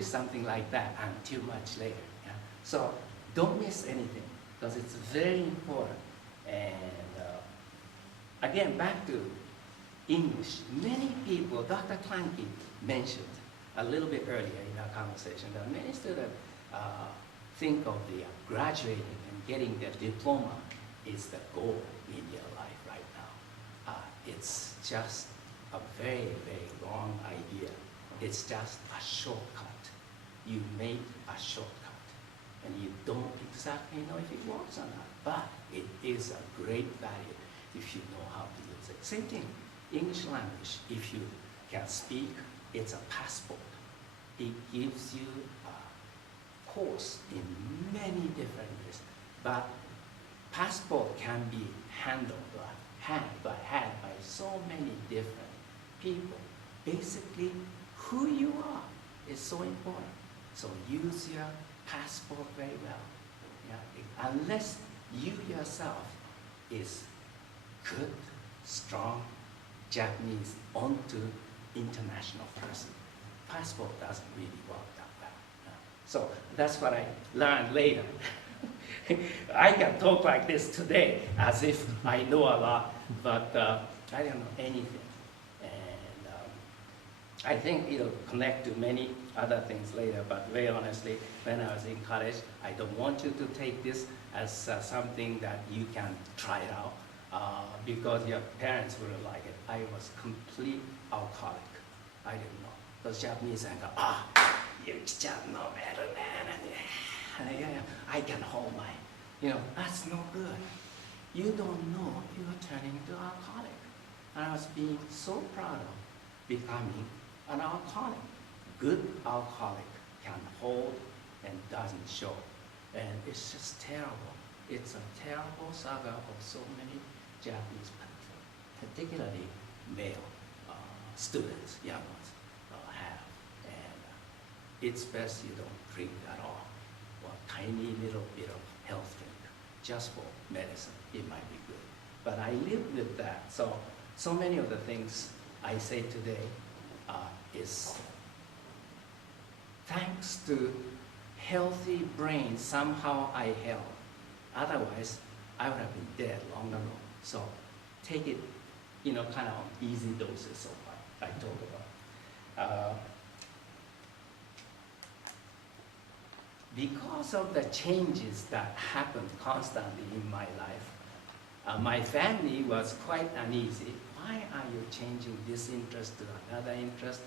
is something like that until much later. Yeah? So don't miss anything, because it's very important. And again, back to English. Many people, Dr. Clankie mentioned a little bit earlier in our conversation that many students think of the graduating and getting their diploma is the goal in your life right now. It's just a very, very wrong idea. It's just a shortcut. You made a shortcut, and you don't exactly know if it works or not, but it is a great value if you know how to use it. Same thing, English language, if you can speak, it's a passport. It gives you a course in many different ways, but passport can be handled or had by so many different people. Basically, who you are is so important. So use your passport very well. Yeah? Unless you yourself is good, strong Japanese onto international person, passport doesn't really work that well. Yeah? So that's what I learned later. I can talk like this today as if I know a lot, but I don't know anything. And I think it'll connect to many other things later, but very honestly, when I was in college, I don't want you to take this as something that you can try it out because your parents wouldn't like it. I was complete alcoholic. I didn't know. Those Japanese and go, you just know better, man. I can hold my, that's no good. You don't know you're turning into alcoholic. And I was being so proud of becoming an alcoholic. Good alcoholic can hold and doesn't show. And it's just terrible. It's a terrible saga of so many Japanese people, particularly male students, young ones, have. And it's best you don't drink at all, or a tiny little bit of health drink, just for medicine. It might be good. But I live with that. So many of the things I say today is thanks to healthy brain somehow I held. Otherwise, I would have been dead long ago. So take it, kind of easy doses of what I talk about. Because of the changes that happened constantly in my life, my family was quite uneasy. Why are you changing this interest to another interest?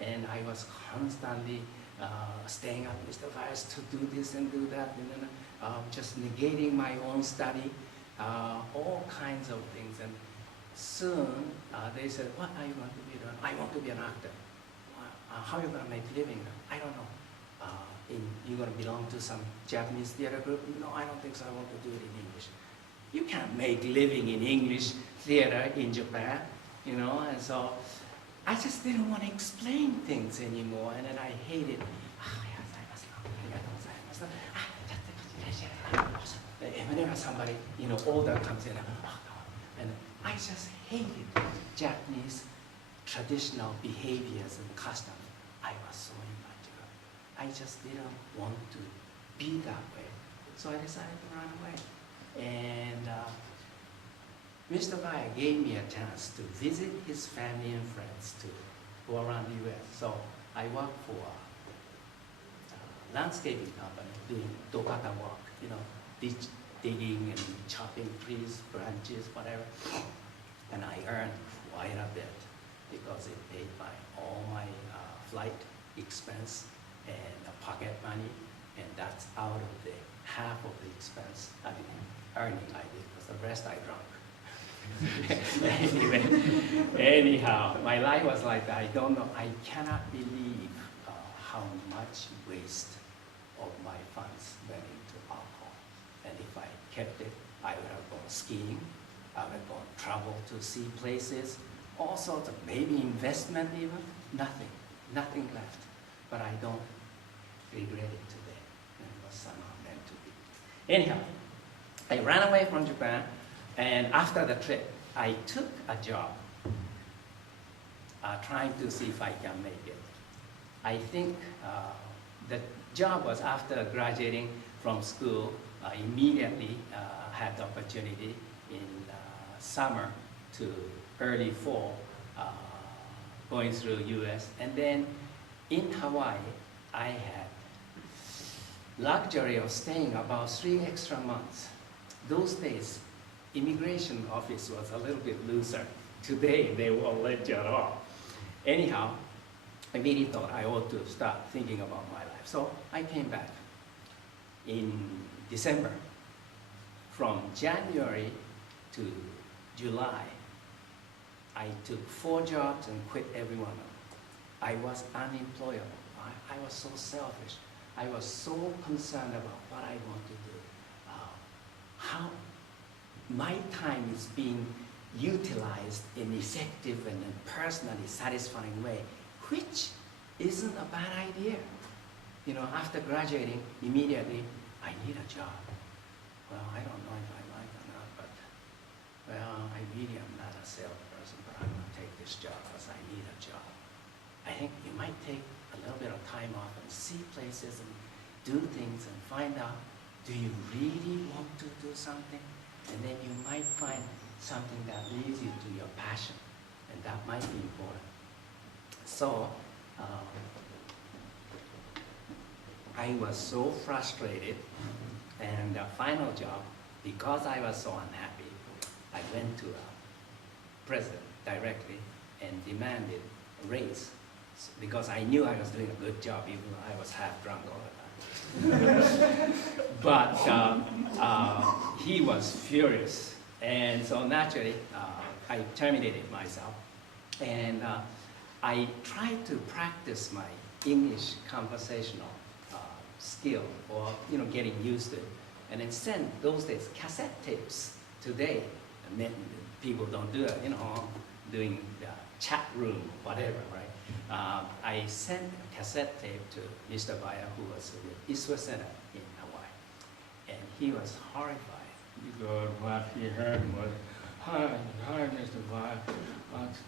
And I was constantly staying up with the virus to do this and do that, and just negating my own study, all kinds of things. And soon they said, what are you going to be doing? I want to be an actor. How are you going to make a living? I don't know. You're going to belong to some Japanese theater group? No, I don't think so. I want to do it in English. You can't make living in English theater in Japan, and so I just didn't want to explain things anymore, and then I hated, and whenever somebody, older comes in, and I just hated Japanese traditional behaviors and customs. I was so immature. I just didn't want to be that way. So I decided to run away. And Mr. Gaia gave me a chance to visit his family and friends to go around the US. So I worked for a landscaping company doing dokata work, ditch digging and chopping trees, branches, whatever. And I earned quite a bit because it paid by all my flight expense and pocket money, and that's out of the half of the expense, earning I did, because the rest I drank. Anyway, anyhow, my life was like that. I don't know, I cannot believe how much waste of my funds went into alcohol. And if I kept it, I would have gone skiing, I would have gone travel to see places, all sorts of, maybe investment even, nothing left. But I don't regret it today. It was somehow meant to be. Anyhow, I ran away from Japan, and after the trip, I took a job trying to see if I can make it. I think the job was after graduating from school, immediately had the opportunity in summer to early fall, going through US. And then in Hawaii, I had luxury of staying about 3 extra months. Those days, immigration office was a little bit looser. Today, they won't let you at all. Anyhow, I really thought I ought to start thinking about my life. So I came back in December. From January to July, I took 4 jobs and quit every one of them. I was unemployable. I was so selfish. I was so concerned about what I want to do. How my time is being utilized in effective and personally satisfying way, which isn't a bad idea. You know, after graduating, immediately, I need a job. Well, I don't know if I like it or not, but, well, I really am not a salesperson, but I'm going to take this job because I need a job. I think you might take a little bit of time off and see places and do things and find out, do you really want to do something? And then you might find something that leads you to your passion, and that might be important. So, I was so frustrated, and the final job, because I was so unhappy, I went to a president directly and demanded a raise, because I knew I was doing a good job, even though I was half drunk all the time. But he was furious, and so naturally, I terminated myself, and I tried to practice my English conversational skill, or getting used to it, and then send those days cassette tapes. Today, people don't do it, doing the chat room, whatever, right? I sent a cassette tape to Mr. Bayer, who was with Eastwood Center in Hawaii, and he was horrified because what he heard was, hi, Mr. Bayer,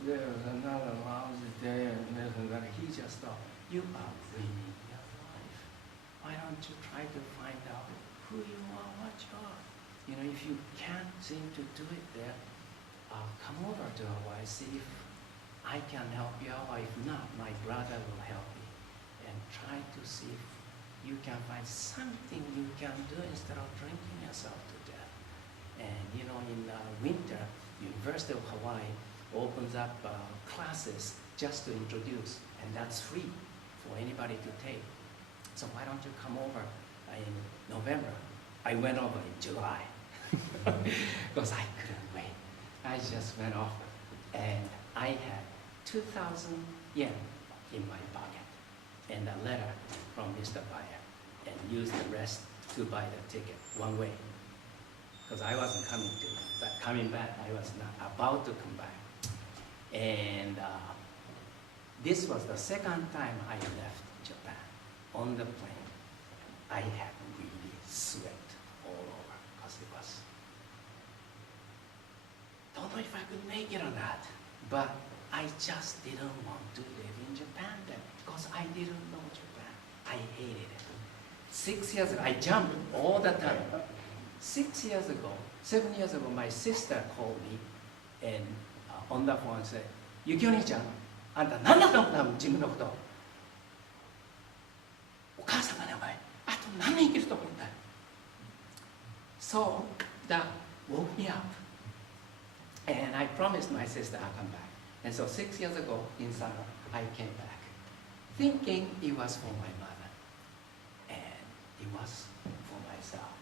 today was another lousy day, and this and that. He just thought, you are ruining your life. Why don't you try to find out who you are, what you are? If you can't seem to do it there, come over to Hawaii, see if I can help you out, or if not, my brother will help you. And try to see if you can find something you can do instead of drinking yourself to death. And in winter, University of Hawaii opens up classes just to introduce, and that's free for anybody to take. So why don't you come over in November? I went over in July because I couldn't wait. I just went over, and I had 2,000 yen in my pocket and a letter from Mr. Bayer, and used the rest to buy the ticket one way, because I wasn't coming back. I was not about to come back. And this was the second time I left Japan. On the plane, I had really sweat all over, because it was, don't know if I could make it or not, but I just didn't want to live in Japan then, because I didn't know Japan. I hated it. 6 years ago, I jumped all the time. 7 years ago, my sister called me and on the phone said, Yukio ni-chan, あんた何だと思ったの自分のこと。お母さんがね、お前、あと何年生きると思ったよ。So that woke me up. And I promised my sister I'll come back. And so 6 years ago in summer, I came back, thinking it was for my mother. And it was for myself.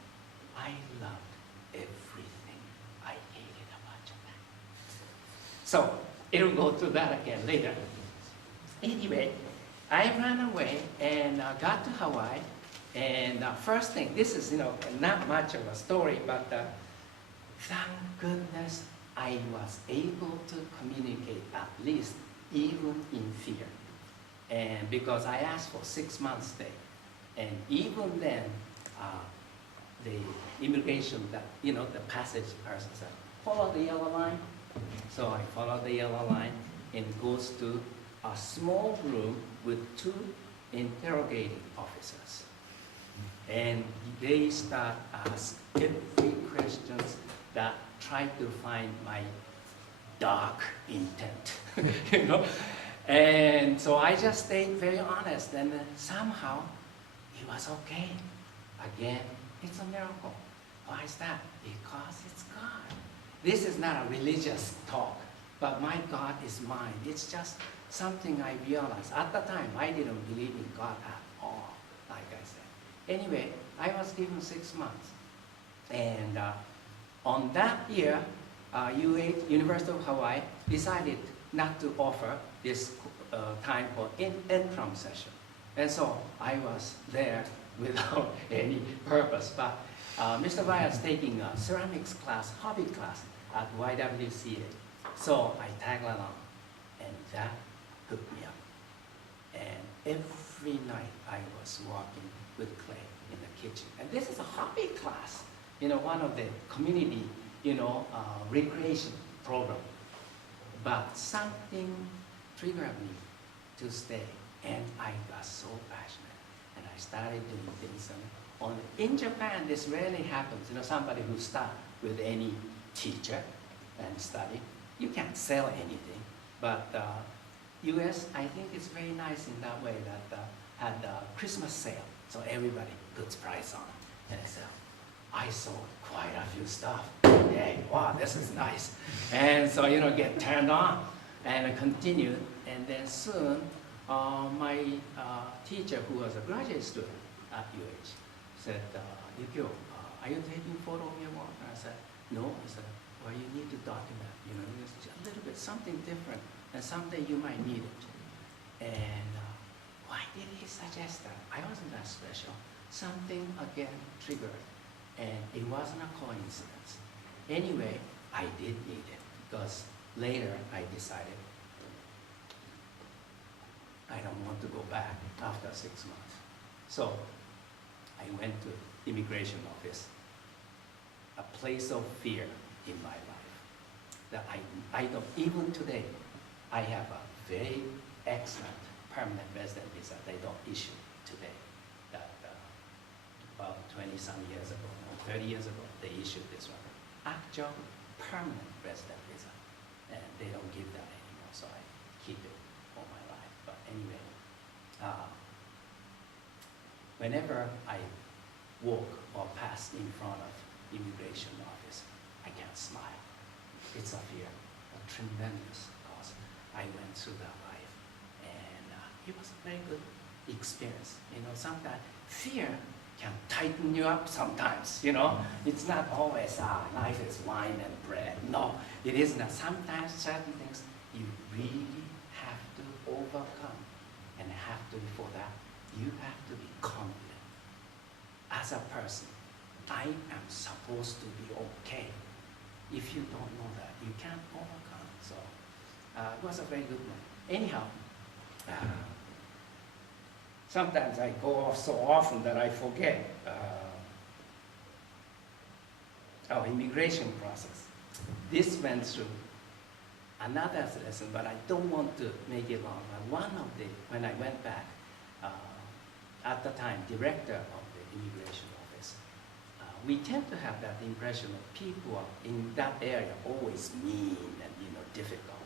I loved everything I hated about Japan. So it'll go to that again later. Anyway, I ran away and got to Hawaii. And first thing, this is not much of a story, but thank goodness I was able to communicate at least even in fear. And because I asked for 6 months stay, and even then, the immigration, the passage person said, follow the yellow line. So I followed the yellow line and goes to a small room with 2 interrogating officers. And they start ask every questions that try to find my dark intent, you know. And so I just stayed very honest, and somehow it was okay. Again, it's a miracle. Why is that? Because it's God. This is not a religious talk, but my God is mine. It's just something I realized. At the time, I didn't believe in God at all, like I said. Anyway, I was given 6 months. And on that year, University of Hawaii decided not to offer this time for interim session. And so I was there without any purpose. But Mr. Vyas taking a ceramics class, hobby class at YWCA. So I tagged along, and that hooked me up. And every night I was working with clay in the kitchen. And this is a hobby class, you know, one of the community, you know, recreation program. But something triggered me to stay, and I got so passionate, and I started doing things. And in Japan, this rarely happens. You know, somebody who starts with any teacher and study, you can't sell anything. But U.S., I think it's very nice in that way that had a Christmas sale, so everybody puts price on. And so I sold quite a few stuff. Hey, wow, this is nice. And so, you know, get turned on, and I continued. And then soon, my teacher, who was a graduate student at UH, said, Yukio, are you taking photo of your work? And I said, no. I said, well, you need to document, you know, it's a little bit something different, and someday you might need it. And why did he suggest that? I wasn't that special. Something again triggered, and it wasn't a coincidence. Anyway, I did need it, because later I decided I don't want to go back after 6 months. So I went to immigration office, a place of fear in my life. That I don't, even today, I have a very excellent permanent resident visa they don't issue today. That about 20-some years ago, or 30 years ago, they issued this one. Actual permanent resident visa. And they don't give that anymore, so I keep it all my life. But anyway, whenever I walk or pass in front of immigration office, I can't smile. It's a fear, a tremendous cause. I went through that life, and it was a very good experience. You know, sometimes fear can tighten you up sometimes, you know. It's not always, life is wine and bread. No, it is not. Sometimes certain things you really have to overcome, and have to, for that, you have to be confident. As a person, I am supposed to be okay. If you don't know that, you can't overcome. So it was a very good one. Anyhow, sometimes I go off so often that I forget our immigration process. This went through another lesson, but I don't want to make it long. One of the, when I went back, at the time, director of the immigration office, we tend to have that impression of people in that area always mean and, you know, difficult.